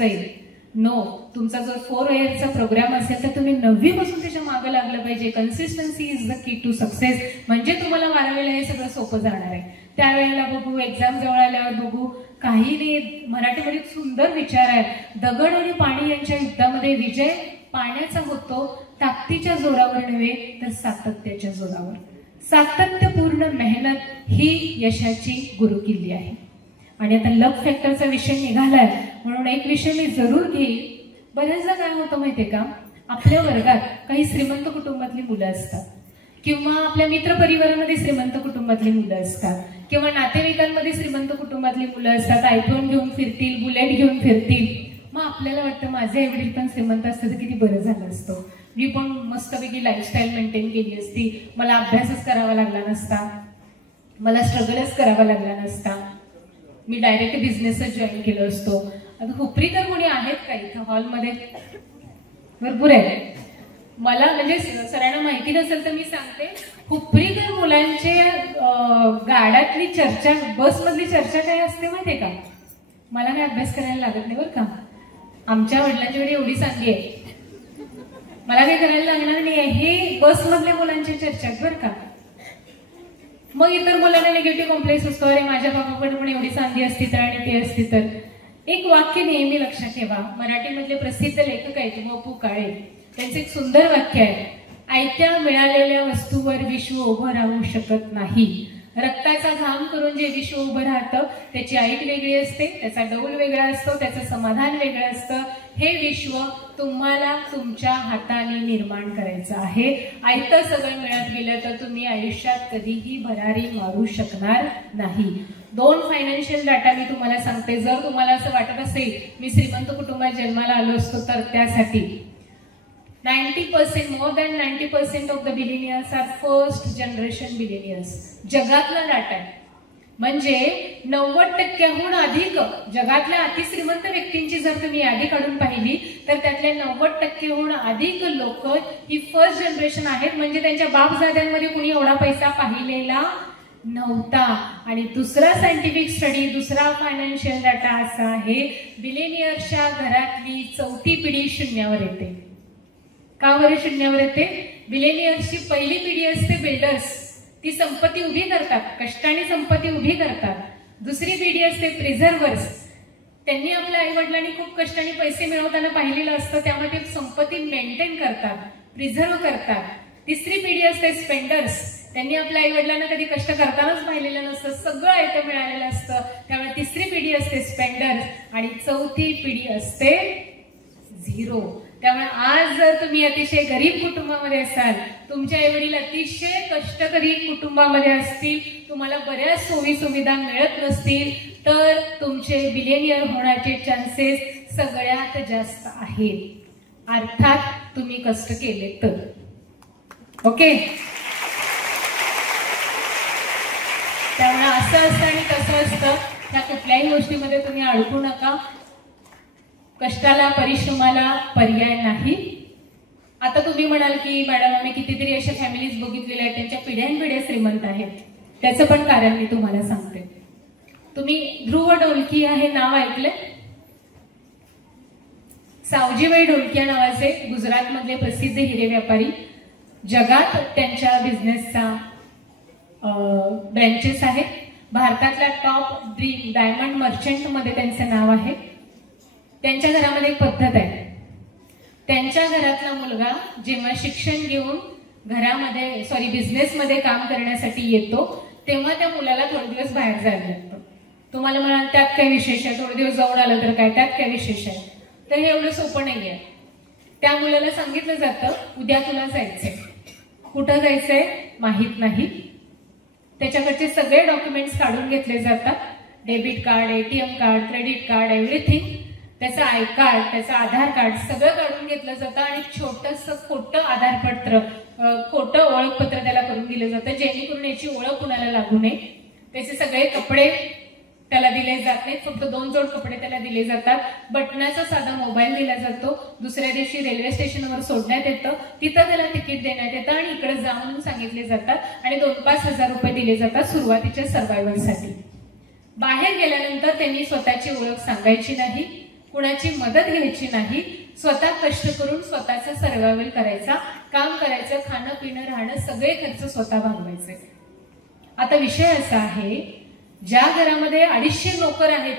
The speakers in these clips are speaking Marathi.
जाईल. नो, तुमचा जर 4 इयरचा प्रोग्राम असेल तर तुम्ही 9वी पासून त्याच्या मागे लागलं पाहिजे. Consistency is the key to success. म्हणजे तुम्हाला 12वीला हे सगळं सोपं जाणार आहे. त्यावेळेला बघू, एक्झाम जवळ आल्यावर बघू. काही नाही, मराठीमध्ये सुंदर विचार आहे. दगड आणि पाणी यांच्या युद्धामध्ये विजय पाण्याचा होतो, ताकदीच्या जोरावर नव्हे तर सातत्याच्या जोरावर. सातत्यपूर्ण मेहनत ही यशाची गुरुकिल्ली आहे. आणि आता लक फॅक्टरचा विषय निघालाय म्हणून एक विषय मी जरूर घेईन. बऱ्याचदा काय होतं माहितीये का, आपल्या वर्गात काही श्रीमंत कुटुंबातली मुलं असतात किंवा आपल्या मित्र परिवारामध्ये श्रीमंत कुटुंबातली मुलं असतात किंवा नातेवाईकांमध्ये श्रीमंत कुटुंबातली मुलं असतात. आयफोन घेऊन फिरतील, बुलेट घेऊन फिरतील. मग आपल्याला वाटतं माझे आई वडील पण श्रीमंत असतं तर किती बरं झालं असतं, मी पण मस्तपैकी लाईफस्टाईल मेंटेन केली असती, मला अभ्यासच करावा लागला नसता, मला स्ट्रगलच करावा लागला नसता, मी डायरेक्ट बिझनेसच जॉईन केलं असतो. आता हुपरी तर कोणी आहेत का इथं हॉलमध्ये? भरपूर आहे. मला म्हणजे सरांना माहिती नसेल तर मी सांगते, हुपरीकर मुलांचे गाड्यातली चर्चा, बसमधली चर्चा काय असते माहितीये का? मला काय अभ्यास करायला लागत नाही बरं का, आमच्या वडिलांच्या वेळी एवढी चांगली आहे, मला काही करायला लागणार नाही. हे बसमधल्या मुलांची चर्चा बरं का. मग इतर मुलांना निगेटिव्ह कॉम्प्लेक्स असतो, अरे माझ्या बाबाकडे पण एवढी चांदी असती तर आणि ते असती तर. एक वाक्य नेहमी लक्षात ठेवा, मराठीमधले प्रसिद्ध लेखक आहेत व.पु. काळे, त्यांचं एक सुंदर वाक्य आहे, आयत्या मिळालेल्या वस्तूवर विश्व उभं राहू शकत नाही. रक्ताचा घाम करून जे विश्व उभं राहतं त्याची ऐट वेगळी असते, त्याचा डौल वेगळा असतो, त्याचं समाधान वेगळं असतं. हे विश्व तुम्हाला तुमच्या हाताने निर्माण करायचं आहे. आयतं सगळं मिळत गेलं तर तुम्ही आयुष्यात कधीही भरारी मारू शकणार नाही. 2 फायनान्शियल डाटा मी तुम्हाला सांगते. जर तुम्हाला असं वाटत असेल मी श्रीमंत कुटुंबात जन्माला आलो असतो तर त्यासाठी 90%, more than 90% of the billionaires are first generation billionaires. जगातला डाटा आहे. म्हणजे 90%हून अधिक जगातल्या अतिश्रीमंत व्यक्तींची जर तुम्ही यादी काढून पाहिली तर त्यातल्या 90%हून अधिक लोक ही फर्स्ट जनरेशन आहेत. म्हणजे त्यांच्या बापजाद्यांमध्ये कुणी एवढा पैसा पाहिलेला नव्हता. आणि दुसरा सायंटिफिक स्टडी, दुसरा फायनान्शियल डाटा असा आहे, बिलिनियर्सच्या घरातली 4थी पिढी शून्यावर येते. का बरं शून्यावर येते? बिलिनियर्सची पहिली पिढी असते बिल्डर्स, ती संपत्ती उभी करतात, कष्टाने संपत्ती उभी करतात. दुसरी पिढी असते प्रिझर्व्हर्स, त्यांनी आपल्या आई वडिलांनी खूप कष्टाने पैसे मिळवताना पाहिलेलं असतं, त्यामुळे ते संपत्ती मेंटेन करतात, प्रिझर्व करतात. तिसरी पिढी असते स्पेंडर्स, त्यांनी आपल्या आई वडिलांना कधी कष्ट करतानाच पाहिलेलं नसतं, सगळं आयतं मिळालेलं असतं, त्यामुळे तिसरी पिढी असते स्पेंडर्स. आणि 4थी पिढी असते झिरो. त्यामुळे आज जर तुम्ही अतिशय गरीब कुटुंबामध्ये असाल, तुमचे आई वडील अतिशय कष्टकरी कुटुंबामध्ये असतील, तुम्हाला बऱ्याच सोयी सुविधा मिळत नसतील तर तुमचे बिलियनियर होण्याचे चान्सेस सगळ्यात जास्त आहेत. अर्थात तुम्ही कष्ट केले तर. ओके, त्यामुळे असं असतं आणि तसं असतं, त्या कुठल्याही गोष्टीमध्ये तुम्ही अडकू नका. कष्टाला, परिश्रमाला पर्याय नाही. आता तुम्ही म्हणाल की मॅडम आम्ही कितीतरी अशा फॅमिलीज बघितलेल्या आहेत त्यांच्या पिढ्यानपिढ्या श्रीमंत आहेत. त्याचं पण कारण मी तुम्हाला सांगते. तुम्ही ध्रुव ढोलकिया हे नाव ऐकलंय? सावजीबाई ढोलकिया नावाचे गुजरातमधले प्रसिद्ध हिरे व्यापारी. जगात त्यांच्या बिझनेसचा ब्रँचेस आहेत. भारतातल्या टॉप ड्रीम डायमंड मर्चंट मध्ये त्यांचं नाव आहे. त्यांच्या घरामध्ये एक पद्धत आहे, त्यांच्या घरातला मुलगा जेव्हा शिक्षण घेऊन घरामध्ये बिझनेसमध्ये काम करण्यासाठी येतो तेव्हा त्या मुलाला थोडे दिवस बाहेर जायला लागतं. तुम्हाला म्हणाल त्यात काय विशेष आहे, थोडे दिवस जाऊन आलं तर काय, त्यात काय विशेष आहे? तर हे एवढं सोपं नाहीये. त्या मुलाला सांगितलं जातं उद्या तुला जायचंय. कुठं जायचंय माहित नाही. त्याच्याकडचे सगळे डॉक्युमेंट्स काढून घेतले जातात, debit card, ATM card, credit card, everything. त्याचं आय कार्ड, त्याचं आधार कार्ड सगळं काढून घेतलं जातं आणि छोटंसं खोटं आधारपत्र, खोटं ओळखपत्र त्याला करून दिलं जातं, जेणेकरून याची ओळख कुणाला लागू नये. त्याचे सगळे कपडे त्याला दिले जात नाहीत, फक्त 2 जोड कपडे त्याला दिले जातात. बटनाचा साधा मोबाईल दिला जातो. दुसऱ्या दिवशी रेल्वे स्टेशनवर सोडण्यात येतं, तिथं त्याला तिकीट देण्यात येतं आणि इकडे जा म्हणून सांगितले जातात आणि 2-5 हजार रुपये दिले जातात सुरुवातीच्या सर्व्हायव्हलसाठी. बाहेर गेल्यानंतर त्यांनी स्वतःची ओळख सांगायची नाही. कुणाची मदत घ्यायची नाही, स्वतः कष्ट करून स्वतःचा सर्वायवल करायचा, काम करायचं, खाणं पिणं राहणं सगळे खर्च स्वतः भागवायचे. आता विषय असा आहे, ज्या घरामध्ये 250 नोकर आहेत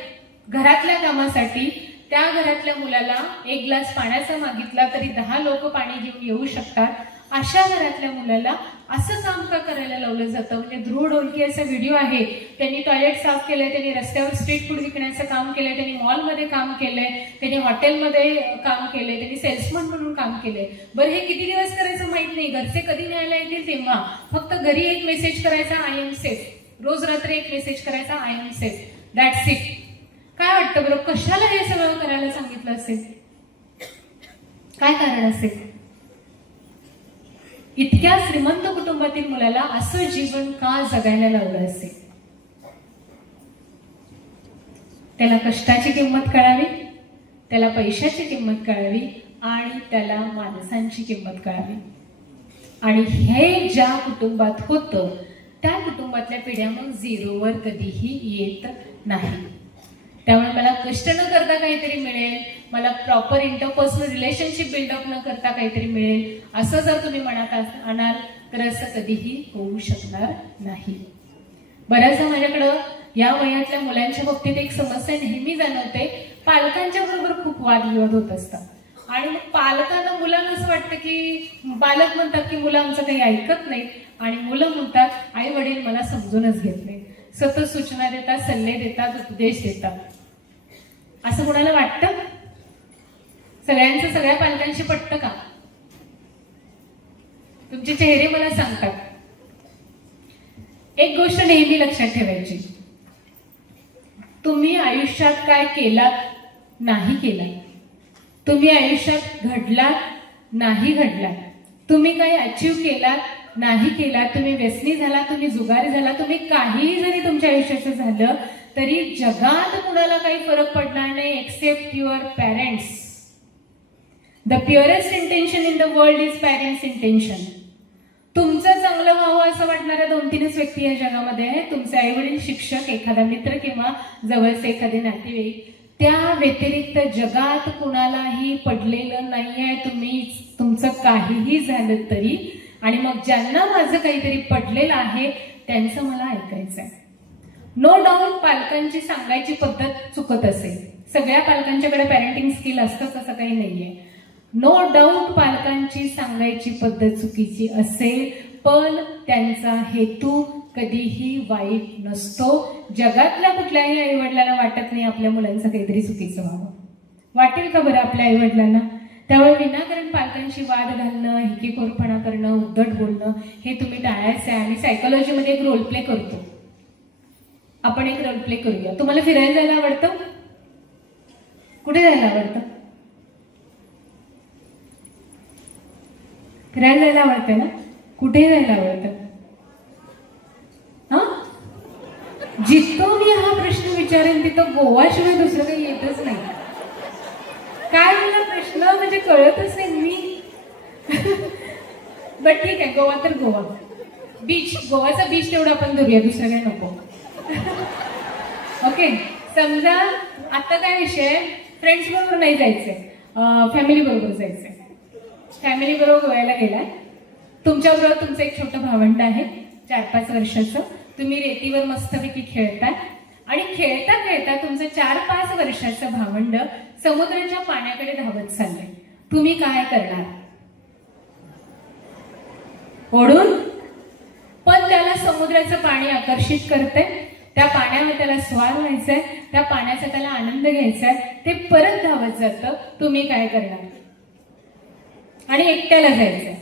घरातल्या कामासाठी, त्या घरातल्या मुलाला एक ग्लास पाण्याचा मागितला तरी 10 लोक पाणी घेऊन येऊ शकतात. अशा घरातल्या मुलाला असं काम का करायला लावलं जातं? म्हणजे ध्रुव ढोलकी असा व्हिडिओ आहे, त्यांनी टॉयलेट साफ केलंय, त्यांनी रस्त्यावर स्ट्रीट फूड विकण्याचं काम केलंय, त्यांनी मॉलमध्ये काम केलंय, त्यांनी हॉटेलमध्ये काम केलंय, त्यांनी सेल्समन म्हणून काम केलंय. बरं, हे किती दिवस करायचं माहित नाही, घरचे कधी न्यायला येतील तेव्हा. फक्त घरी एक मेसेज करायचा, आय एम सेफ. रोज रात्री एक मेसेज करायचा, I am safe, that's it. काय वाटतं बरं, कशाला हे सगळं करायला सांगितलं असेल? काय कारण असेल? इतक्या श्रीमंत कुटुंबातील मुलाला असं जीवन का जगायला लावलं असेल? त्याला कष्टाची किंमत कळावी, त्याला पैशाची किंमत कळावी आणि त्याला माणसांची किंमत कळावी. आणि हे ज्या कुटुंबात होतं त्या कुटुंबातल्या पिढ्या मग झिरोवर कधीही येत नाही. त्यामुळे मला कष्ट न करता काहीतरी मिळेल, मला प्रॉपर इंटरपर्सनल रिलेशनशिप बिल्डअप न करता काहीतरी मिळेल, असं जर तुम्ही मनात आणाल तर असं कधीही होऊ शकणार नाही. बऱ्याचदा माझ्याकडं या वयातल्या मुलांच्या बाबतीत एक समस्या नेहमी जाणवते, पालकांच्या बरोबर खूप वादविवाद होत असतात. आणि मग पालकांना मुलांना असं वाटतं की, पालक म्हणतात की मुलं आमचं काही ऐकत नाही, आणि मुलं म्हणतात आई वडील मला समजूनच घेत नाही, सतत सूचना देतात, सल्ले देतात, उपदेश देतात. असं कुणाला वाटतं? सगळ्यांचं सगळ्या पालकांशी पटतं का? तुमचे चेहरे मला सांगतात. एक गोष्ट नेहमी लक्षात ठेवायची, तुम्ही आयुष्यात काय केलात नाही केलात, तुम्ही आयुष्यात घडलात नाही घडलात, तुम्ही काही अचीव केलात नाही केलात, तुम्ही व्यसनी झाला, तुम्ही जुगारी झाला, तुम्ही काहीही जरी तुमच्या आयुष्याचं झालं तरी जगात कुणाला काही फरक पडणार नाही except your parents. The purest intention in the world is parents intention. तुमचं चांगलं व्हावं असं वाटणाऱ्या 2-3च व्यक्ती या जगामध्ये आहे, तुमचे आई वडील, शिक्षक, एखादा मित्र किंवा जवळचे एखादे नातेवाईक. त्या व्यतिरिक्त जगात कुणालाही पडलेलं नाहीये तुम्ही तुमचं काहीही झालं तरी. आणि मग ज्यांना माझं काहीतरी पडलेलं आहे त्यांचं मला ऐकायचं आहे. नो डाऊट पालकांची सांगायची पद्धत चुकत असेल, सगळ्या पालकांच्याकडे पॅरेंटिंग स्किल असतं असं काही नाहीये. नो डाऊट पालकांची सांगायची पद्धत चुकीची असेल, पण त्यांचा हेतू कधीही वाईट नसतो. जगातल्या कुठल्याही आईवडिलांना वाटत नाही आपल्या मुलांचं काहीतरी चुकीचं व्हावं. वाटेल का बरं आपल्या आईवडिलांना? त्यामुळे विनाकारण पालकांशी वाद घालणं, हिकेखोरपणा करणं, उद्धट बोलणं हे तुम्ही टाळायचं आहे. आम्ही सायकोलॉजीमध्ये एक रोल प्ले करतो, आपण एक रोल प्ले करूया. तुम्हाला फिरायला जायला आवडतं? कुठे जायला आवडतं? फिरायला जायला आवडतंय ना? कुठे जायला आवडतं? हा, जिथं मी हा प्रश्न विचारेन तिथं गोवाशिवाय दुसरं काही येतच नाही. काय मला प्रश्न म्हणजे कळतच नाही मी. बट ठीक आहे, गोवा तर गोवा. बीच, गोवाचा बीच तेवढं आपण धरूया, दुसरं काय नको. ओके, समजा आता काय विषय, फ्रेंड्स बरोबर नाही जायचंय, फॅमिली बरोबर जायचंय. फॅमिली बरोबर गोव्याला गेलाय, तुमच्याबरोबर तुमचं एक छोटं भावंड आहे 4-5 वर्षाचं. तुम्ही रेतीवर मस्तपैकी खेळताय आणि खेळता खेळता तुमचं 4-5 वर्षाचं भावंड समुद्राच्या पाण्याकडे धावत चाललंय. तुम्ही काय करणार? ओढून? पण त्याला समुद्राचं पाणी आकर्षित करते, त्या पाण्यावर त्याला स्वार व्हायचंय, त्या पाण्याचा त्याला आनंद घ्यायचाय, ते परत धावत जातं. तुम्ही काय करणार? आणि एकट्याला जायचंय.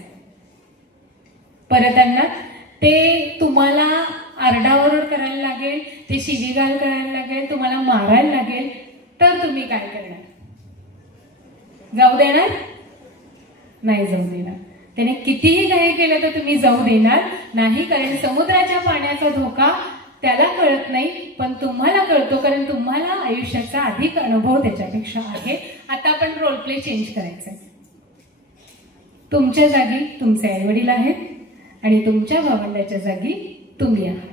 परताना ते तुम्हाला आरडाओरड करायला लागेल, ते शिवीगाळ करायला लागेल, तुम्हाला मारायला लागेल, तर तुम्ही काय करणार? जाऊ देणार? नाही जाऊ देणार. त्याने कितीही घाई केलं तर तुम्ही जाऊ देणार नाही, कारण समुद्राच्या पाण्याचा धोका त्याला कळत नाही, पण तुम्हाला कळतो, कारण तुम्हाला आयुष्याचा अधिक अनुभव त्याच्यापेक्षा आहे. आता आपण रोल प्ले चेंज करायचा. तुमच्या जागी तुमचे आई वडील आहेत आणि तुमच्या भावंडाच्या जागी तुम्ही आहात.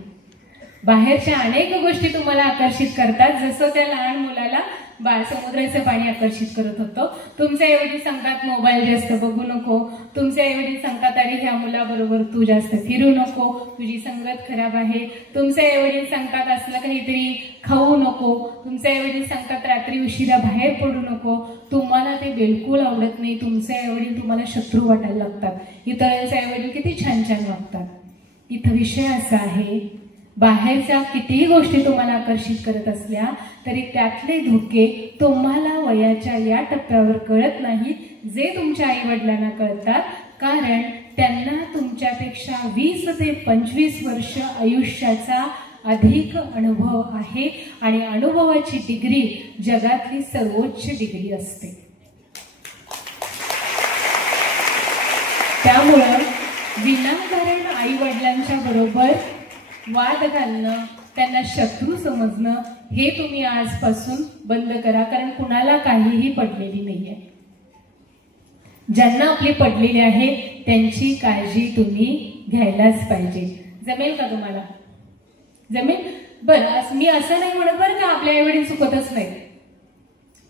बाहेरच्या अनेक गोष्टी तुम्हाला आकर्षित करतात, जसं त्या लहान मुलाला समुद्राचं पाणी आकर्षित करत होतो. तुमचे आईवडील सांगतात मोबाईल जास्त बघू नको, तुमचे आईवडील सांगतात अरे ह्या मुलाबरोबर तू जास्त फिरू नको, तुझी संगत खराब आहे, तुमचे आईवडील सांगतात असलं काहीतरी खाऊ नको, तुमचे आईवडील सांगतात रात्री उशिरा बाहेर पडू नको. तुम्हाला ते बिलकुल आवडत नाही. तुमचे आईवडील तुम्हाला शत्रू वाटायला लागतात. इतरांचे आईवडील किती छान छान वागतात. इथं विषय असा आहे, बाहेरच्या कितीही गोष्टी तुम्हाला आकर्षित करत असल्या तरी त्यातले धोके तुम्हाला वयाच्या या टप्प्यावर कळत नाहीत, जे तुमच्या आई वडिलांना कळतात. कारण त्यांना तुमच्यापेक्षा 20 ते 25 वर्ष आयुष्याचा अधिक अनुभव आहे आणि अनुभवाची डिग्री जगातली सर्वोच्च डिग्री असते. त्यामुळं विनाकारण आई वडिलांच्या बरोबर वाद घालणं, त्यांना शत्रू समजणं हे तुम्ही आजपासून बंद करा. कारण कुणाला काहीही पडलेली नाहीये. ज्यांना आपली पडलेली आहे त्यांची काळजी तुम्ही घ्यायलाच पाहिजे. जमेल का तुम्हाला? जमेल? बरं, मी असं नाही म्हणत बरं का आपले आई वडील चुकतच नाही.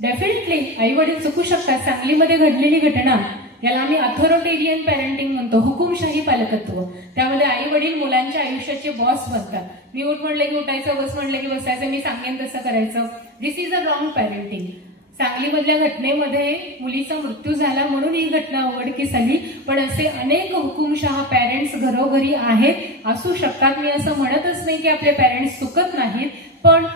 डेफिनेटली आई वडील चुकू शकतात. सांगलीमध्ये घडलेली घटना, याला आम्ही अथॉरिटेरियन पॅरेंटिंग म्हणतो, हुकुमशाही पालकत्व. त्यामध्ये आई वडील मुलांच्या आयुष्याचे बॉस बनतात. मी उठ म्हणलं की उठायचं, बस म्हणलं की बसायचं, मी सांगेन तसं करायचं. दिस इज अ रॉंग पॅरेंटिंग. सांगलीमधल्या घटनेमध्ये मुलीचा मृत्यू झाला म्हणून ही घटना उघडकीस आली, पण असे अनेक हुकुमशाह पॅरेंट्स घरोघरी आहेत, असू शकतात. मी असं म्हणतच नाही की आपले पॅरेंट्स चुकत नाहीत, पण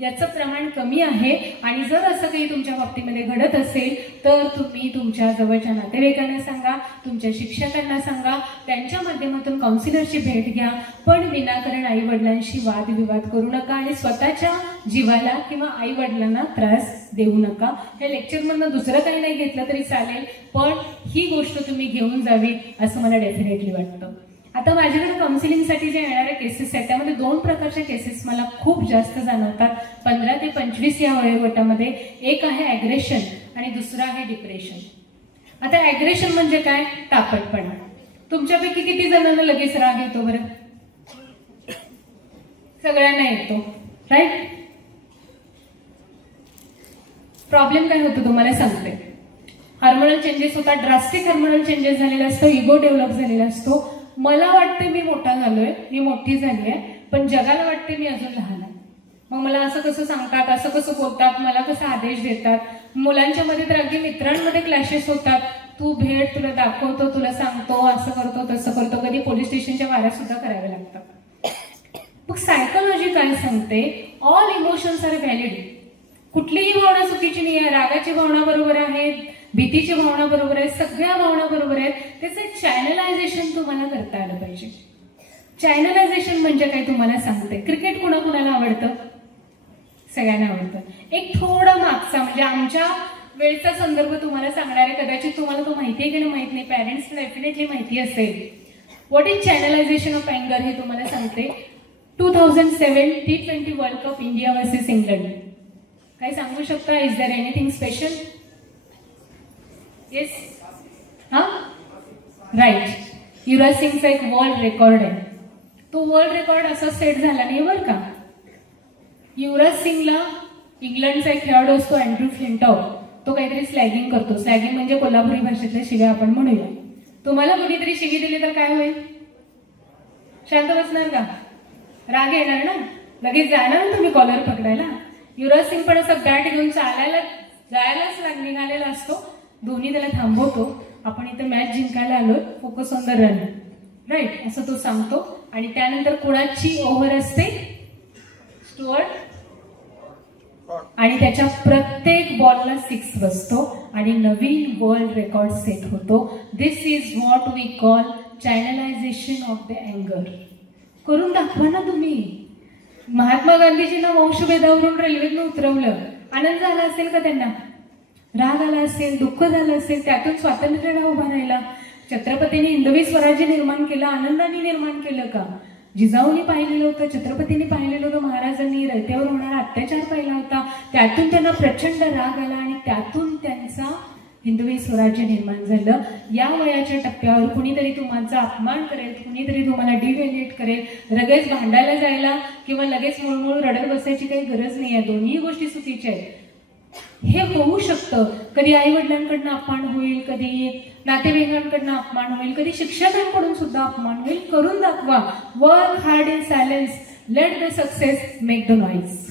याचं प्रमाण कमी आहे. आणि जर असं काही तुमच्या बाबतीमध्ये घडत असेल तर तुम्ही तुमच्या जवळच्या नातेवाईकांना सांगा, तुमच्या शिक्षकांना सांगा, त्यांच्या माध्यमातून काउन्सिलरची भेट घ्या. पण विनाकारण आई वडिलांशी वादविवाद करू नका आणि स्वतःच्या जीवाला किंवा आई वडिलांना त्रास देऊ नका. हे लेक्चरमधनं दुसरं काही नाही घेतलं तरी चालेल, पण ही गोष्ट तुम्ही घेऊन जावी असं मला डेफिनेटली वाटतं. आता माझ्याकडे काउन्सिलिंगसाठी जे येणारे केसेस आहेत त्यामध्ये 2 प्रकारच्या केसेस मला खूप जास्त जाणवतात 15 ते 25 या वयोगटामध्ये. एक आहे ॲग्रेशन आणि दुसरं आहे डिप्रेशन. आता ॲग्रेशन म्हणजे काय? तापटपणा. तुमच्यापैकी किती जणांना लगेच राग येतो बरं? सगळ्यांना येतो, राईट? प्रॉब्लेम काय होतो तुम्हाला सांगते. हार्मोनल चेंजेस होतात, ड्रास्टिक हार्मोनल चेंजेस झालेला असतो, इगो डेव्हलप झालेला असतो. मला वाटते मी मोठा झालोय, मी मोठी झाली आहे, पण जगाला वाटते मी अजून लहान आहे. मग मला असं कसं सांगतात, असं कसं बोलतात, मला कसं आदेश देतात. मुलांच्या मध्ये तर अगदी मित्रांमध्ये क्लॅशेस होतात. तू भेट, तुला दाखवतो, तुला सांगतो, असं करतो तसं करतो. कधी पोलीस स्टेशनच्या वाऱ्या सुद्धा कराव्या लागतात. मग सायकोलॉजी काय सांगते? All emotions are valid. कुठलीही भावना चुकीची नाही आहे. रागाची भावना बरोबर आहे, भीतीची भावना बरोबर आहे, सगळ्या भावना बरोबर आहेत. त्याचं चॅनलायझेशन तुम्हाला करता आलं पाहिजे. चॅनलायझेशन म्हणजे काय तुम्हाला सांगते. क्रिकेट कुणाकुणाला आवडतं? सगळ्यांना आवडतं. एक थोडं मागचा म्हणजे आमच्या वेळचा संदर्भ तुम्हाला सांगणार आहे. कदाचित तुम्हाला तो माहिती आहे की नाही माहित नाही, पॅरेंट्स डेफिनेटली माहिती असेल. व्हॉट इज चॅनलायझेशन ऑफ अँगर हे तुम्हाला सांगते. 2007 T20 world cup India versus England. काय सांगू शकता? Is there anything special? Yes, हा, राईट. युवराज सिंगचा एक वर्ल्ड रेकॉर्ड आहे. तो वर्ल्ड रेकॉर्ड असा सेट झाला नाही बरं का. युवराज सिंगला इंग्लंडचा एक खेळाडू असतो अँड्रू फ्लिंटॉक, तो काहीतरी स्लॅगिंग करतो. स्लॅगिंग म्हणजे कोल्हापुरी भाषेतल्या शिव्या आपण म्हणूया. तुम्हाला कुणीतरी शिवी दिली तर काय होईल? शांत बसणार का? राग येणार ना, लगेच जाणार ना तुम्ही कॉलर पकडायला. युवराज सिंग पण असं बॅट घेऊन जायलाच निघालेला असतो. दोन्ही त्याला थांबवतो. आपण इथं मॅच जिंकायला आलोय, focus on the run, right, असं तो सांगतो. आणि त्यानंतर कुणाची ओव्हर असते? स्टुअर्ट. आणि त्याच्या प्रत्येक बॉलला 6 बसतो आणि नवीन वर्ल्ड रेकॉर्ड सेट होतो. This is what we call channelization of the अँगर. करून दाखवा ना तुम्ही. महात्मा गांधीजींना वंशभेदावरून रेल्वेतनं उतरवलं. आनंद झाला असेल का त्यांना? राग आला असेल, दुःख झालं असेल, त्यातून स्वातंत्र्य उभा राहिला. छत्रपतींनी हिंदवी स्वराज्य निर्माण केलं, आनंदाने निर्माण केलं का? जिजाऊंनी पाहिलेलं होतं, छत्रपतींनी पाहिलेलं होतं, महाराजांनी रयतेवर होणारा अत्याचार पाहिला होता. त्यातून त्यांना प्रचंड राग आला आणि त्यातून त्यांचा हिंदवी स्वराज्य निर्माण झालं. या वयाच्या टप्प्यावर कुणीतरी तुमचा अपमान करेल, कुणीतरी तुम्हाला डिव्हॅल्युएट करेल, लगेच भांडायला जायला किंवा लगेच मुळमुळ रडत बसायची काही गरज नाही आहे. दोन्ही गोष्टी चुकीच्या आहेत. हे होऊ शकतं. कधी आई वडिलांकडनं अपमान होईल, कधी नातेवाईकांकडनं अपमान होईल, कधी शिक्षकांकडून सुद्धा अपमान होईल. करून दाखवा. Work hard in silence, let the success make the noise.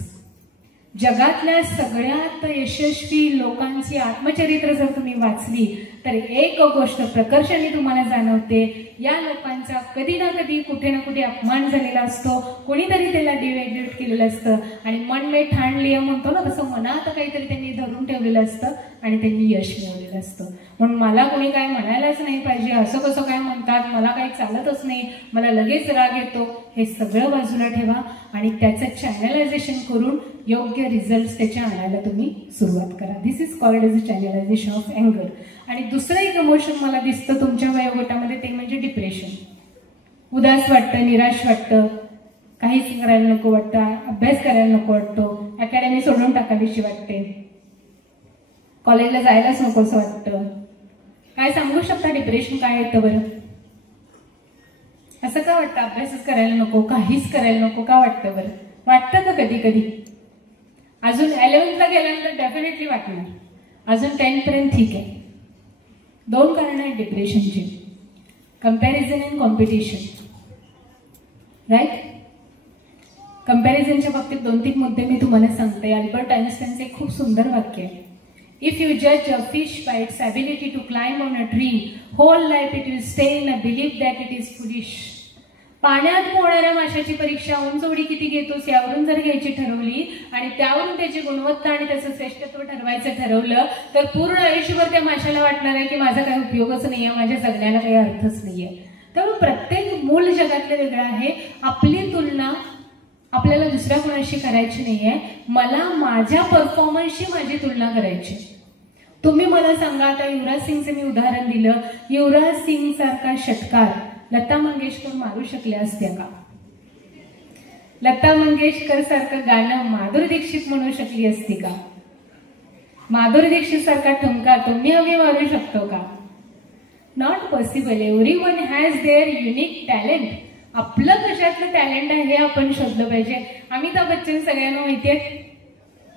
जगातल्या सगळ्यात यशस्वी लोकांची आत्मचरित्र जर तुम्ही वाचली तर एक गोष्ट प्रकर्षाने तुम्हाला जाणवते, या लोकांचा कधी ना कधी कुठे ना कुठे अपमान झालेला असतो, कोणीतरी त्याला डिव्हॅल्यूएट केलेलं असतं आणि मन में ठाण लिया म्हणतो ना, तसं मनात काहीतरी त्यांनी धरून ठेवलेलं असतं आणि त्यांनी यश मिळवलेलं असतं. म्हणून मला कोणी काय म्हणायलाच नाही पाहिजे, असं कसं काय म्हणतात, मला काही चालतच नाही, मला लगेच राग येतो, हे सगळं बाजूला ठेवा आणि त्याचं चॅनलायझेशन करून योग्य रिझल्ट त्याच्या आणायला तुम्ही सुरुवात करा. This is called as a channelization of अँगर. आणि दुसरं एक इमोशन मला दिसतं तुमच्या वयोगटामध्ये, ते म्हणजे डिप्रेशन. उदास वाटतं, निराश वाटतं, काहीच करायला नको वाटतं, अभ्यास करायला नको वाटतो, अकॅडमी सोडून टाकावीशी वाटते, कॉलेजला जायलाच नको असं वाटतं. काय सांगू शकता डिप्रेशन काय येतं बरं? असं का वाटतं? अभ्यासच करायला नको, काहीच करायला नको का वाटतं बरं? वाटतं का कधी कधी? अजून 11th गेल्यानंतर डेफिनेटली वाटणार, अजून 10th पर्यंत ठीक आहे. दोन कारण आहेत डिप्रेशनची, कंपॅरिझन अँड कॉम्पिटिशन. राईट? कंपॅरिझनच्या बाबतीत 2-3 मुद्दे मी तुम्हाला सांगते. अल्बर्ट आइन्स्टाईनचे एक खूप सुंदर वाक्य आहे, इफ यू जज a fish by its ability to climb on a tree, whole life it will stay in a belief that it is foolish. पाण्यात पोहणाऱ्या माशाची परीक्षा उंच उडी किती घेतोस यावरून जर घ्यायची ठरवली आणि त्यावरून त्याची गुणवत्ता आणि त्याचं श्रेष्ठत्व ठरवायचं ठरवलं तर पूर्ण आयुष्यभर त्या माशाला वाटणार आहे की माझा काही उपयोगच नाहीये, माझ्या जगण्याला काही अर्थच नाहीये. त्यामुळे प्रत्येक मूल जगातलं वेगळं आहे. आपली तुलना आपल्याला दुसऱ्या कोणाशी करायची नाहीये, मला माझ्या परफॉर्मन्सशी माझी तुलना करायची. तुम्ही मला सांगा, आता युवराज सिंगचं मी उदाहरण दिलं, युवराज सिंग सारखा षटकार लता मंगेशकर मारू शकल्या असत्या का? लता मंगेशकर सारखं गाणं माधुरी दीक्षित म्हणू शकली असती का? माधुरी दीक्षित सारखा ठुमका तुम्ही आम्ही मारू शकतो का? Not possible. Everyone has their unique talent. आपलं कशातलं टॅलेंट आहे हे आपण शोधलं पाहिजे. अमिताभ बच्चन सगळ्यांना माहितीये,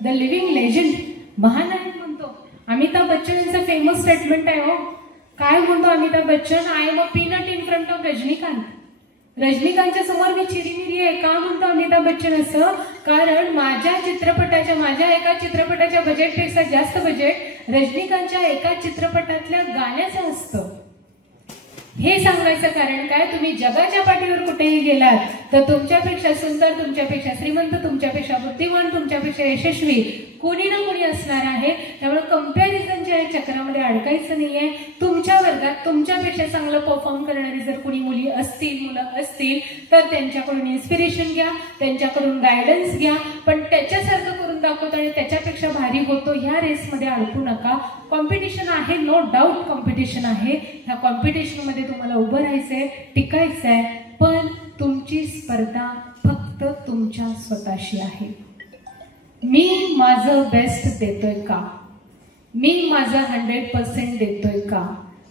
द लिव्हिंग लेजंड, महानायक म्हणतो. अमिताभ बच्चन यांचं फेमस स्टेटमेंट आहे हो. काय म्हणतो Amitabh Bachchan? I am a peanut in front of Rajinikanth. रजनीकांतच्या समोर मी चिरीमिरी आहे. का म्हणतो अमिताभ बच्चन असं? कारण माझ्या एका चित्रपटाच्या बजेटपेक्षा जास्त बजेट रजनीकांतच्या एका चित्रपटातल्या गाण्याचं असतं. हे सांगायचं कारण काय, तुम्ही जगाच्या पाठीवर कुठेही गेलात तर तुमच्यापेक्षा सुंदर, तुमच्यापेक्षा श्रीमंत, तुमच्यापेक्षा बुद्धिमान, तुमच्यापेक्षा यशस्वी कोणी ना कोणी असणार आहे. त्यामुळे कंपॅरिझनच्या या चक्रामध्ये अडकायचं नाहीये. तुमच्या वर्गात तुमच्यापेक्षा चांगलं परफॉर्म करणारी जर कोणी मुलं असतील तर त्यांच्याकडून इन्स्पिरेशन घ्या, त्यांच्याकडून गायडन्स घ्या, पण त्याच्यासारखं करून दाखवतो आणि त्याच्यापेक्षा भारी होतो ह्या रेसमध्ये अडकू नका. कॉम्पिटिशन आहे, नो डाऊट कॉम्पिटिशन आहे. ह्या कॉम्पिटिशनमध्ये तुम्हाला उभं राहायचंय, टिकायचंय, पण तुमची स्पर्धा फक्त तुमच्या स्वतःशी आहे. मी माझं बेस्ट देतोय का? मी माझं 100% देतोय का?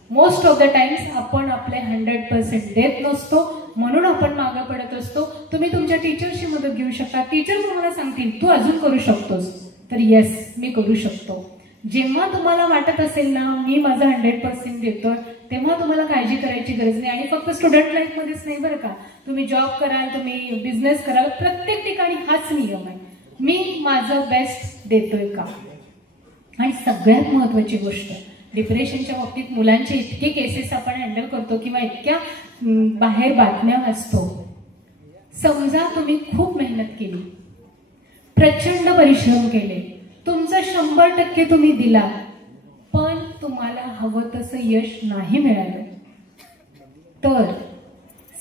मोस्ट ऑफ द टाइम्स आपण आपले 100% देत नसतो, म्हणून आपण मागं पडत असतो. तुम्ही तुमच्या टीचरशी मदत घेऊ शकता. टीचर तुम्हाला सांगतील तू अजून करू शकतोस, तर येस मी करू शकतो. जेव्हा तुम्हाला वाटत असेल ना मी माझं 100% देतोय, तेव्हा तुम्हाला काळजी करायची गरज नाही. आणि फक्त स्टुडंट लाईफमध्येच नाही बरं का, तुम्ही जॉब कराल, तुम्ही बिझनेस कराल, प्रत्येक ठिकाणी हाच नियम आहे, मी माझं बेस्ट देतोय का? आणि सगळ्यात महत्वाची गोष्ट, डिप्रेशनच्या बाबतीत मुलांचे इतके केसेस आपण हँडल करतो किंवा इतक्या बाहेर बातम्या वाचतो. समजा तुम्ही खूप मेहनत केली, प्रचंड परिश्रम केले, तुमचं 100% तुम्ही दिला, पण तुम्हाला हवं तसं यश नाही मिळालं, तर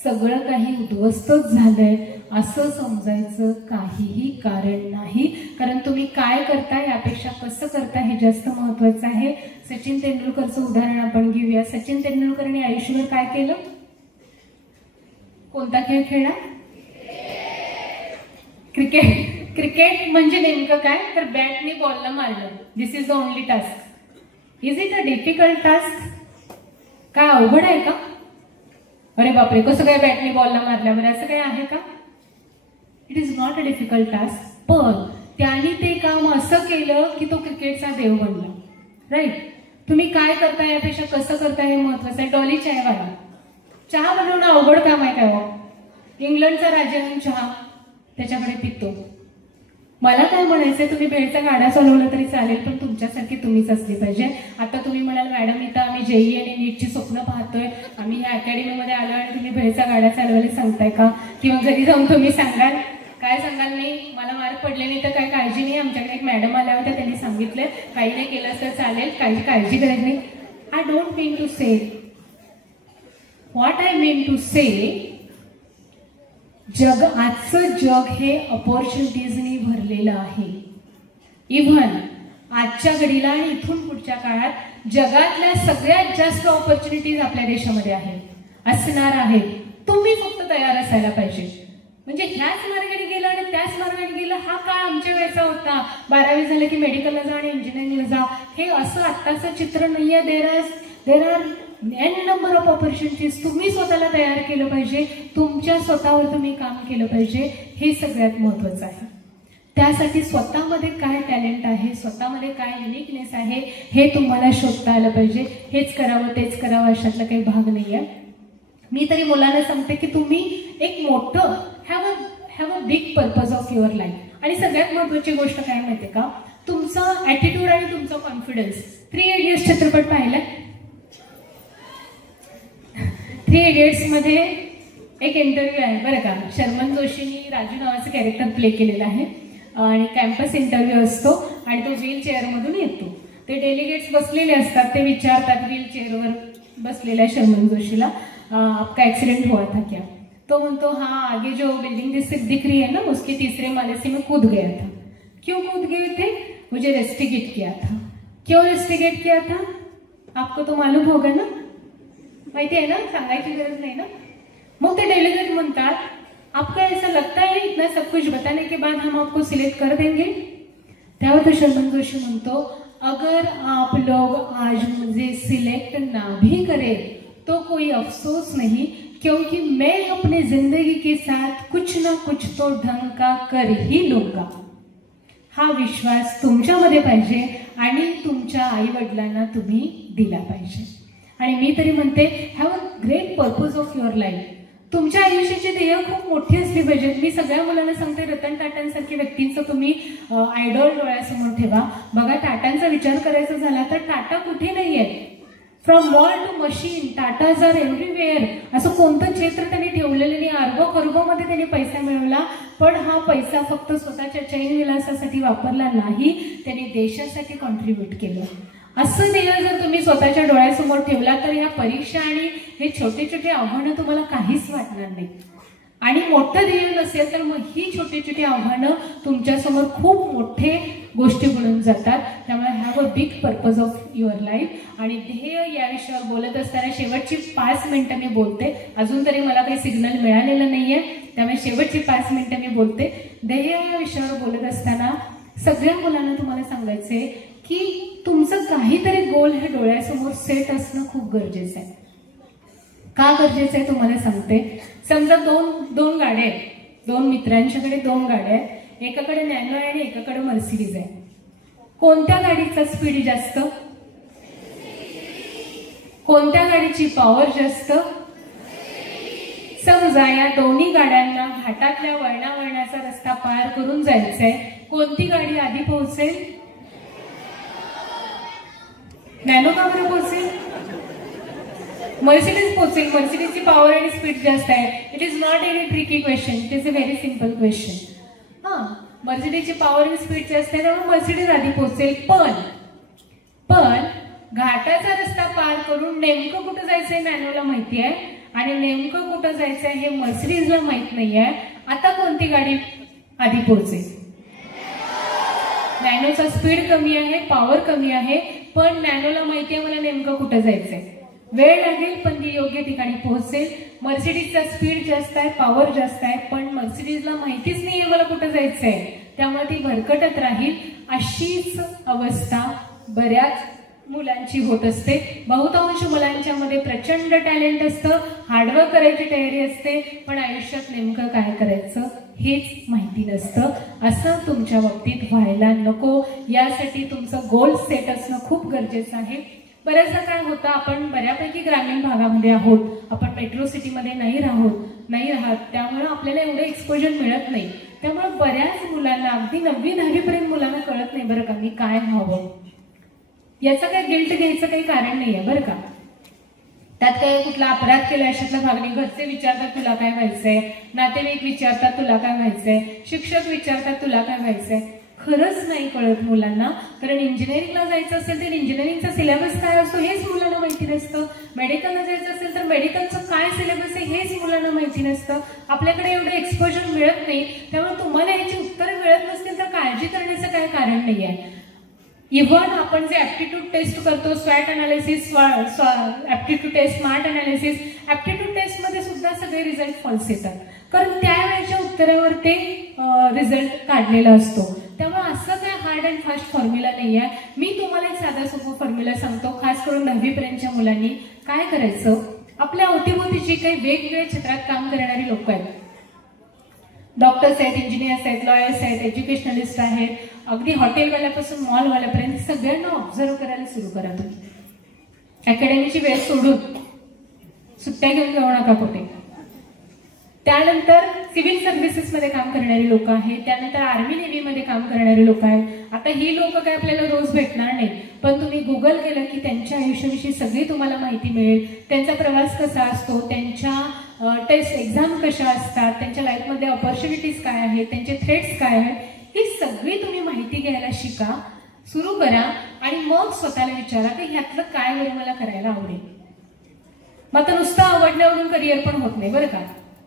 सगळं काही उद्ध्वस्तच झालंय असं समजायचं काहीही कारण नाही. कारण तुम्ही काय करताय यापेक्षा कसं करताय हे जास्त महत्वाचं आहे. सचिन तेंडुलकरचं उदाहरण आपण घेऊया. सचिन तेंडुलकरने आयुष्यभर काय केलं? कोणता खेळ खेळला? क्रिकेट. क्रिकेट म्हणजे नेमकं काय, तर बॅटने बॉलला मारलं. This is the only task. Is it a difficult task? काय अवघड आहे का? अरे बापरे, कसं काय बॅटने बॉलला मारल्यावर, असं काय आहे का? It is not a difficult task. पण त्यांनी ते काम असं केलं की तो क्रिकेटचा देव बनला. राईट. तुम्ही काय करताय यापेक्षा कसं करताय हे महत्वाचं आहे. डॉली चायवाला, चहा बनवणं अवघड काम आहे काय हो? इंग्लंडचा राजा चहा त्याच्याकडे पितो. मला काय म्हणायचंय, तुम्ही भेळचा गाडा चालवला तरी चालेल, पण तुमच्यासारखी तुम्हीच असली पाहिजे. आता तुम्ही म्हणाल मॅडम इथं आम्ही जेई आणि नीटची स्वप्न पाहतोय, आम्ही ह्या अकॅडमीमध्ये आलो आणि तुम्ही भेळचा गाडा चालवायला सांगताय का? किंवा घरी जाऊन तुम्ही सांगाल काय? सांगाल नाही मला मार्क पडले नाही तर काय काळजी नाही, आमच्याकडे एक मॅडम आल्या होत्या त्यांनी सांगितलं काही नाही केलं तर चालेल, काही काळजी करायची नाही. I don't mean to say, what I mean to say, आजचं जग हे अपॉर्च्युनिटीजनी भरलेलं आहे. इव्हन आजच्या घडीला आणि इथून पुढच्या काळात जगातल्या सगळ्यात जास्त ऑपॉर्च्युनिटीज आपल्या देशामध्ये आहेत, असणार आहेत. तुम्ही फक्त तयार असायला पाहिजे. म्हणजे ह्याच मार्गाने गेलं आणि त्याच मार्गाने गेलं हा काळ आमच्या वेळेचा होता. 12वी झालं की मेडिकलला जा आणि इंजिनिअरिंगला जा, हे असं आत्ताचं चित्र नाहीये. There are n number of opportunities. तुम्ही स्वतःला तयार केलं पाहिजे, तुमच्या स्वतःवर तुम्ही काम केलं पाहिजे, हे सगळ्यात महत्वाचं आहे. त्यासाठी स्वतःमध्ये काय टॅलेंट आहे, स्वतःमध्ये काय युनिकनेस आहे हे तुम्हाला शोधता आलं पाहिजे. हेच करावं तेच करावं अशातला काही भाग नाहीये. मी तरी मुलांना सांगते की तुम्ही एक मोठं have a big purpose of your life. आणि सगळ्यात महत्वाची गोष्ट काय माहितीये का, तुमचा ऍटिट्यूड आणि तुमचा कॉन्फिडन्स. 3 इडियट्स चित्रपट पाहिलाय? 3 इडियट्स मध्ये एक इंटरव्ह्यू आहे बरं का, शर्मन जोशींनी राजू नावाचं कॅरेक्टर प्ले केलेलं आहे आणि कॅम्पस इंटरव्ह्यू असतो आणि तो व्हील चेअरमधून येतो. ते डेलिगेट्स बसलेले असतात, ते विचारतात व्हील चेअरवर बसलेल्या शर्मन जोशीला आपका एक्सीडेंट हुआ था क्या? तो म्हणतो हाँ आगे जो बिल्डिंग दिख रही है ना उसके 3रे माले से मैं कूद गया था. क्यों कूद गए थे? मुझे रेस्टिगेट किया था. क्यों रेस्टिगेट किया था? आपको तो मालूम होगा ना, माहिती आहे ना, सांगायची गरज नाही ना. मग ते डेलिगेट म्हणतात आपको ऐसा लगता है इतना सब कुछ बताने के बाद हम आपको सिलेक्ट कर देंगे? त्यावर तो शर्मन जोशी म्हणतो अगर आप लोग आज मुझे सिलेक्ट ना भी करे तो कोई अफसोस नहीं, क्योंकि मैं अपने जिंदगी के साथ कुछ ना कुछ तो ढंग का कर ही लूंगा. हा विश्वास तुमच्यामध्ये पाहिजे आणि तुमच्या आई वडिलांना तुम्ही दिला पाहिजे. आणि मी तरी म्हणते have a great purpose of your life. तुमच्या आयुष्याची ध्येय खूप मोठी असली पाहिजेत. मी सगळ्या मुलांना सांगते रतन टाटांसारख्या व्यक्तींचं तुम्ही आयडॉल डोळ्यासमोर ठेवा. बघा टाटांचा विचार करायचा झाला तर टाटा कुठे नाहीये. From mall to machine Tatas are everywhere. असं कोणतं क्षेत्र त्यांनी ठेवलेलं नाही. अरबोमध्ये त्यांनी पैसा मिळवला, पण हा पैसा फक्त स्वतःच्या चैन विलासासाठी वापरला नाही, त्यांनी देशासाठी कॉन्ट्रीब्यूट केलं. असं ध्येय जर तुम्ही स्वतःच्या डोळ्यासमोर ठेवला तर ह्या परीक्षा आणि हे छोटे छोटे आव्हानं तुम्हाला काहीच वाटणार नाही. आणि मोठं ध्येय नसेल तर मग ही छोटी छोटी आव्हानं तुमच्यासमोर खूप मोठे गोष्टी बनून जातात. त्यामुळे have a big purpose of your life. आणि ध्येय या विषयावर बोलत असताना शेवटची 5 मिनिटं मी बोलते. अजून तरी मला काही सिग्नल मिळालेलं नाहीये, त्यामुळे शेवटची 5 मिनिटं मी बोलते. ध्येय या विषयावर बोलत असताना सगळ्या मुलांना तुम्हाला सांगायचंय की तुमचं काहीतरी गोल हे डोळ्यासमोर सेट असणं खूप गरजेचं आहे. का गरजेचं आहे तुम्हाला सांगते. समजा दोन गाड्या आहेत, 2 मित्रांच्याकडे 2 गाड्या आहेत. एकाकडे नॅनो आहे आणि एकाकडे मर्सिडीज आहे. कोणत्या गाडीचा स्पीड जास्त? कोणत्या गाडीची पॉवर जास्त? समजा या दोन्ही गाड्यांना घाटातल्या वळणावळणाचा रस्ता पार करून जायचंय, कोणती गाडी आधी पोहोचेल? नॅनो का बरं पोहोचेल? मर्सिडीज पोहोचेल. मर्सिडीजची पॉवर आणि स्पीड जास्त आहे. It is not any tricky question, it is a very simple question. मर्सिडीजची पॉवर आणि स्पीड जास्त आहे त्यामुळे मर्सिडीज आधी पोहोचेल. पण घाटाचा रस्ता पार करून नेमकं कुठं जायचंय नॅनोला माहिती आहे आणि नेमकं कुठं जायचंय हे मर्सिडीजला माहित नाहीये. आता कोणती गाडी आधी पोहोचेल? नॅनोचा स्पीड कमी आहे, पॉवर कमी आहे, पण नॅनोला माहिती आहे मला नेमकं कुठं जायचंय. वेळ लागेल पण ती योग्य ठिकाणी पोहोचेल. मर्सिडीजचा स्पीड जास्त आहे, पॉवर जास्त आहे, पण मर्सिडीजला माहितीच नाहीये मला कुठं जायचंय, त्यामुळे ती भरकटत राहील. अशीच अवस्था बऱ्याच मुलांची होत असते. बहुतांश मुलांच्या मध्ये प्रचंड टॅलेंट असतं, हार्डवर्क करायची तयारी असते, पण आयुष्यात नेमकं काय करायचं हेच माहिती नसतं. असं तुमच्या बाबतीत व्हायला नको, यासाठी तुमचं गोल सेट असणं खूप गरजेचं आहे. बऱ्याचदा काय होतं, आपण बऱ्यापैकी ग्रामीण भागामध्ये आहोत, आपण मेट्रो सिटीमध्ये नाही राहत, त्यामुळे आपल्याला एवढं एक्सपोजर मिळत नाही. त्यामुळे बऱ्याच मुलांना अगदी 9वी-10वी पर्यंत मुलांना कळत नाही बरं का मी काय व्हावं. याचं काय गिल्ट घ्यायचं काही कारण नाहीये बरं का. त्यात काय कुठला अपराध केला अशातला भाग नाही. घरचे विचारतात तुला काय व्हायचंय, नातेवाईक विचारतात तुला काय व्हायचंय, शिक्षक विचारतात तुला काय व्हायचंय. खरंच नाही कळत मुलांना, कारण इंजिनिअरिंगला जायचं असेल तर इंजिनिअरिंगचा सिलेबस काय असतो हेच मुलांना माहिती नसतं. मेडिकलला जायचं असेल तर मेडिकलचं काय सिलेबस आहे हेच मुलांना माहिती नसतं. आपल्याकडे एवढं एक्सपोजर मिळत नाही. त्यामुळे तुम्हाला याची उत्तरं मिळत नसतील तर काळजी करण्याचं काय कारण नाही आहे. इव्हन आपण जे ऍप्टिट्यूड टेस्ट करतो, स्वॅट analysis, aptitude test, smart analysis, aptitude test मध्ये सुद्धा सगळे रिझल्ट फॉल्स येतात, कारण त्यावेळेच्या उत्तरावर ते रिझल्ट काढलेला असतो. त्यामुळे असं काय हार्ड अँड फास्ट फॉर्म्युला नाही आहे. मी तुम्हाला एक साधा सोपा फॉर्म्युला सांगतो. खास करून 10वी पर्यंतच्या मुलांनी काय करायचं, आपल्या अवतीभोवती जी काही वेगवेगळ्या क्षेत्रात काम करणारी लोक आहेत, डॉक्टर्स आहेत, इंजिनियर्स आहेत, लॉयर्स आहेत, एज्युकेशनलिस्ट आहेत, अगदी हॉटेलवाल्यापासून मॉलवाल्यापर्यंत सगळ्यांना ऑब्झर्व करायला सुरू करा. तुम्ही अकॅडमीची वेळ सोडून सुट्ट्या घेऊन जाऊ नका कुठे. त्यानंतर सिव्हिल सर्व्हिसेस मध्ये काम करणारी लोक आहेत, त्यानंतर आर्मी नेव्ही मध्ये काम करणारी लोक आहेत. आता ही लोक काय आपल्याला रोज भेटणार नाही, पण तुम्ही गुगल केलं की त्यांच्या आयुष्याविषयी सगळी तुम्हाला माहिती मिळेल. त्यांचा प्रवास कसा असतो, त्यांच्या टेस्ट एक्झाम कशा असतात, त्यांच्या लाईफमध्ये ऑपॉर्च्युनिटीज काय आहेत, त्यांचे थ्रेट्स काय आहेत, ही सगळी तुम्ही माहिती घ्यायला शिका, सुरू करा. आणि मग स्वतःला विचारा की ह्यातलं काय बरं मला करायला आवडेल. मग आता नुसतं आवडण्यावरून करिअर पण होत नाही बरं का.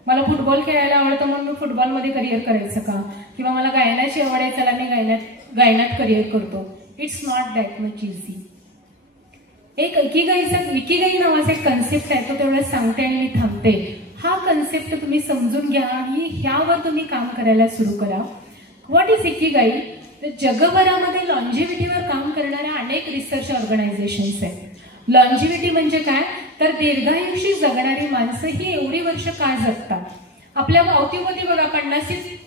मला फुटबॉल खेळायला आवडतं म्हणून मी फुटबॉलमध्ये करिअर करायचं का, किंवा मला गायनाची आवड आहे चला मी गायनात करिअर करतो. It's not that much easy. एक इकिगाई नावाचा एक कन्सेप्ट आहे, तो तेवढं सांगते आणि मी थांबते. हा कन्सेप्ट तुम्ही समजून घ्या आणि ह्यावर तुम्ही काम करायला सुरू करा. What is Ikigai? तर जगभरामध्ये लॉन्जिव्हिटीवर काम करणाऱ्या अनेक रिसर्च ऑर्गनायझेशन्स आहेत. लॉन्जिव्हिटी म्हणजे काय, तर दीर्घायुषी जगणारी माणसं ही एवढी वर्ष का जगतात. आपल्या अवतीभोवती बघा 50शीत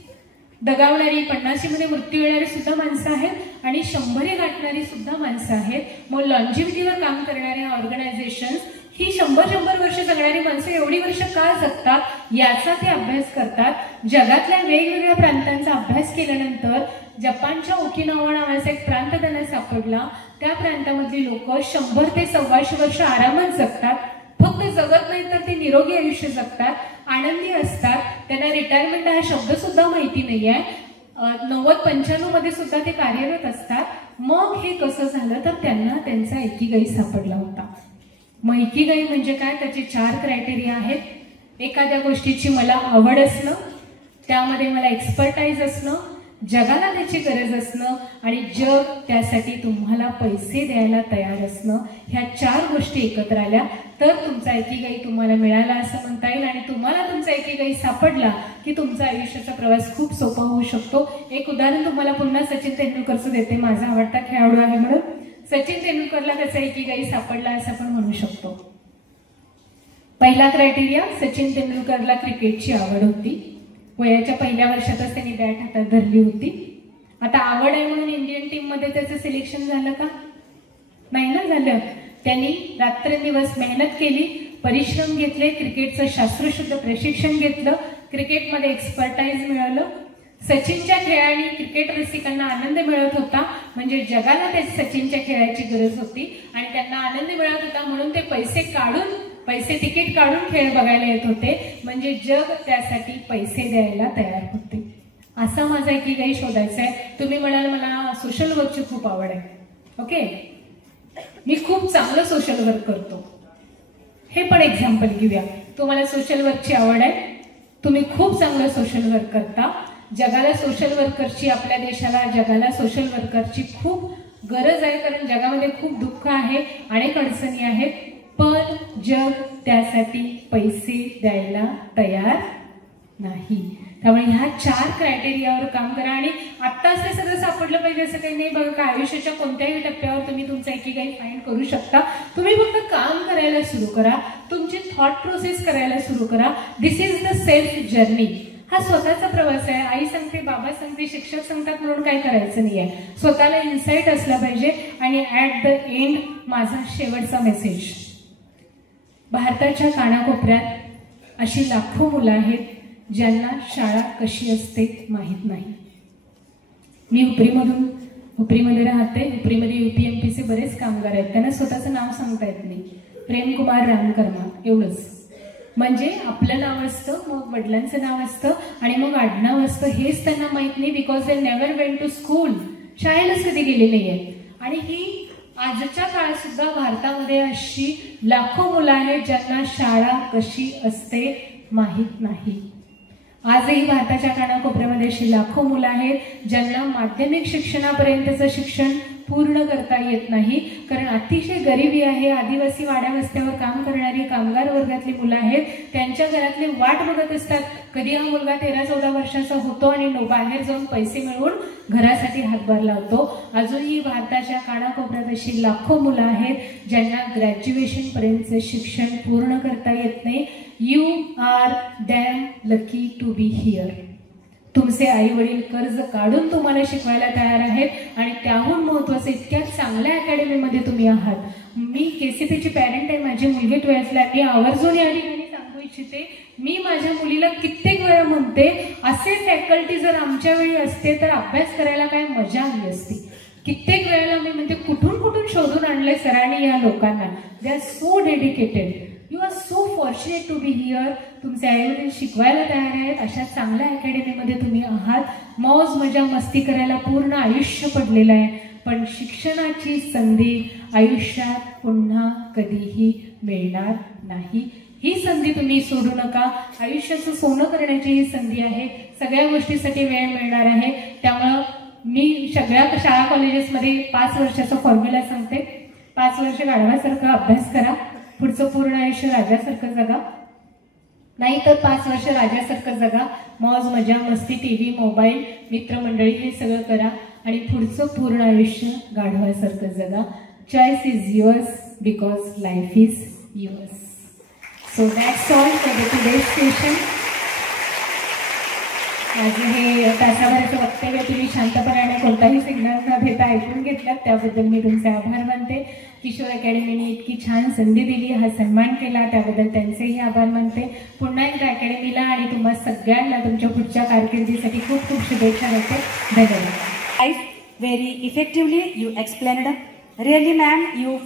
दगावणारी, 50मध्ये मृत्यू येणारी सुद्धा माणसं आहेत आणि 100 गाठणारी सुद्धा माणसं आहेत. मग लॉन्जिव्हिटीवर काम करणाऱ्या ऑर्गनायझेशन्स ही 100 वर्ष जगणारी माणसं एवढी वर्ष का जगतात याचा ते अभ्यास करतात. जगातल्या वेगवेगळ्या प्रांतांचा अभ्यास केल्यानंतर जपानच्या ओकिनावा नावाचा एक प्रांत त्यांना सापडला. त्या प्रांतामधली लोक 100 ते 125 वर्ष आरामात जगतात. फक्त जगत नाही तर ते निरोगी आयुष्य जगतात, आनंदी असतात. त्यांना रिटायरमेंट हा शब्द सुद्धा माहिती नाहीये. 90-95 मध्ये सुद्धा ते कार्यरत असतात. मग हे कसं झालं तर त्यांना त्यांचा इकिगाई सापडला होता. मग इकिगाई म्हणजे काय, त्याचे 4 क्रायटेरिया आहेत. एखाद्या गोष्टीची मला आवड असणं, त्यामध्ये मला एक्सपर्टाईज असणं, जगाला त्याची गरज असणं आणि जग त्यासाठी तुम्हाला पैसे द्यायला तयार असणं. ह्या 4 गोष्टी एकत्र आल्या तर तुमचा इकिगाई तुम्हाला मिळाला असं म्हणता येईल. आणि तुम्हाला तुमचा इकिगाई सापडला की तुमचा आयुष्याचा प्रवास खूप सोपा होऊ शकतो. एक उदाहरण तुम्हाला पुन्हा सचिन तेंडुलकरचं देते, माझा आवडता खेळाडू आहे म्हणून. सचिन तेंडुलकरला त्याचा इकिगाई सापडला असं आपण म्हणू शकतो. पहिला क्रायटेरिया, सचिन तेंडुलकरला क्रिकेटची आवड होती. वयाच्या पहिल्या वर्षातच त्यांनी बॅट हातात धरली होती. आता आवड आहे म्हणून इंडियन टीम मध्ये त्याचं सिलेक्शन झालं का? नाही ना झालं. त्यांनी रात्रंदिवस मेहनत केली, परिश्रम घेतले, क्रिकेटचं शास्त्रशुद्ध प्रशिक्षण घेतलं, क्रिकेटमध्ये एक्सपर्टाईज मिळवलं. सचिनच्या खेळाने क्रिकेट रसिकांना आनंद मिळत होता, म्हणजे जगाला त्या सचिनच्या खेळाची गरज होती आणि त्यांना आनंद मिळत होता म्हणून ते पैसे तिकीट काढून खेळ बघायला येत होते, म्हणजे जग त्यासाठी पैसे द्यायला तयार होते. असा माझा इकिगाई शोधायचा आहे. तुम्ही म्हणाल मला सोशल वर्कची खूप आवड आहे. ओके, मी खूप चांगलं सोशल वर्क करतो. हे पण एक्झाम्पल घेऊया. तुम्हाला सोशल वर्कची आवड आहे, तुम्ही खूप चांगलं सोशल वर्क करता. जगाला सोशल वर्करची, आपल्या देशाला, जगाला सोशल वर्करची खूप गरज आहे, कारण जगामध्ये खूप दुःख आहे, अनेक अडचणी आहेत, पण जग त्यासाठी पैसे द्यायला तयार नाही. त्यामुळे ह्या 4 क्रायटेरियावर काम करा. आणि आत्ताच ते सगळं सापडलं पाहिजे असं काही नाही बघा. आयुष्याच्या कोणत्याही टप्प्यावर तुम्ही तुमचा इकिगाई फाइंड करू शकता. तुम्ही फक्त काम करायला सुरू करा, तुमची थॉट प्रोसेस करायला सुरू करा. This is the self journey. हा स्वतःचा प्रवास आहे. आई सांगते, बाबा सांगते, शिक्षक सांगतात म्हणून काय करायचं नाहीये. स्वतःला इन्साइट असला पाहिजे. आणि ऍट द एंड माझा शेवटचा मेसेज, भारताच्या कानाकोपऱ्यात अशी लाखो मुलं आहेत ज्यांना शाळा कशी असते माहीत नाही. मी हुपरीमध्ये राहते. हुपरीमध्ये UPMPचे बरेच कामगार आहेत. त्यांना स्वतःचं नाव सांगता येत नाही. प्रेमकुमार रामकर्मा एवढंच. म्हणजे आपलं नाव असतं, मग वडिलांचं नाव असतं आणि मग आडनाव असतं, हेच त्यांना माहित नाही. Because they never went to school. शाळेलाच कधी गेलेले आहेत. आणि ही आजच्या काळात सुद्धा भारतामध्ये अशी लाखो मुलं आहेत ज्यांना शाळा कशी असते माहीत नाही. आजही भारताच्या कानाकोपऱ्यामध्ये अशी लाखो मुलं आहेत ज्यांना माध्यमिक शिक्षणापर्यंतचं शिक्षण पूर्ण करता येत नाही. कारण अतिशय गरिबी आहे. आदिवासी वाड्या वस्त्यावर काम करणारी कामगार वर्गातली मुलं आहेत. त्यांच्या घरातले वाट बघत असतात कधी हा मुलगा 13-14 वर्षाचा होतो आणि बाहेर जाऊन पैसे मिळवून घरासाठी हातभार लावतो. अजूनही भारताच्या कानाकोपऱ्यात अशी लाखो मुलं आहेत ज्यांना ग्रॅज्युएशन पर्यंतचे शिक्षण पूर्ण करता येत नाही. You are damn lucky to be here. तुमचे आई वडील कर्ज काढून तुम्हाला शिकवायला तयार आहेत आणि त्याहून महत्वाचं इतक्या चांगल्या अकॅडमीमध्ये तुम्ही आहात. मी KCPची पॅरेंट आहे. माझी मुलगी 12thला. मी आवर्जून या ठिकाणी सांगू इच्छिते, मी माझ्या मुलीला कित्येक वेळा म्हणते, असे फॅकल्टी जर आमच्या वेळी असते तर अभ्यास करायला काय मजा आली असती. कित्येक वेळेला मी म्हणते, कुठून कुठून शोधून आणलंय सरांनी या लोकांना. They are so dedicated. You are so fortunate to be here. तुमचे आईवडील शिकवायला तयार आहेत. अशा चांगल्या अकॅडमीमध्ये तुम्ही आहात. मौज मजा मस्ती करायला पूर्ण आयुष्य पडलेलं आहे. पण शिक्षणाची संधी आयुष्यात पुन्हा कधीही मिळणार नाही. ही संधी तुम्ही सोडू नका. आयुष्याचं सोनं करण्याची ही संधी आहे. सगळ्या गोष्टीसाठी वेळ मिळणार आहे. त्यामुळं मी सगळ्या शाळा कॉलेजेसमध्ये 5 वर्षाचा फॉर्म्युला सांगते. 5 वर्ष गाढवासारखं अभ्यास करा. पुढचं पूर्ण आयुष्य राजासारखं जगा. नाहीतर 5 वर्ष राजासारखं जगा. मौज मजा मस्ती, TV, मोबाईल, मित्रमंडळी हे सगळं करा आणि पुढचं पूर्ण आयुष्य गाढवासारखं जगा. Choice is yours because life is yours. So that's all for the today's session. माझे हे तासाभराचं वक्तव्य तुम्ही शांतपणाने कोणताही सिग्नल न घेता ऐकून घेतलात त्याबद्दल मी तुमचे आभार मानते. किशोर अकॅडमीने इतकी छान संधी दिली, हा सन्मान केला, त्याबद्दल त्यांचेही आभार मानते. पुन्हा एकदा अकॅडमीला आणि तुम्हा सगळ्यांना तुमच्या पुढच्या कारकिर्दीसाठी खूप खूप शुभेच्छा देते. धन्यवाद. Very effectively you explained. Really ma'am, you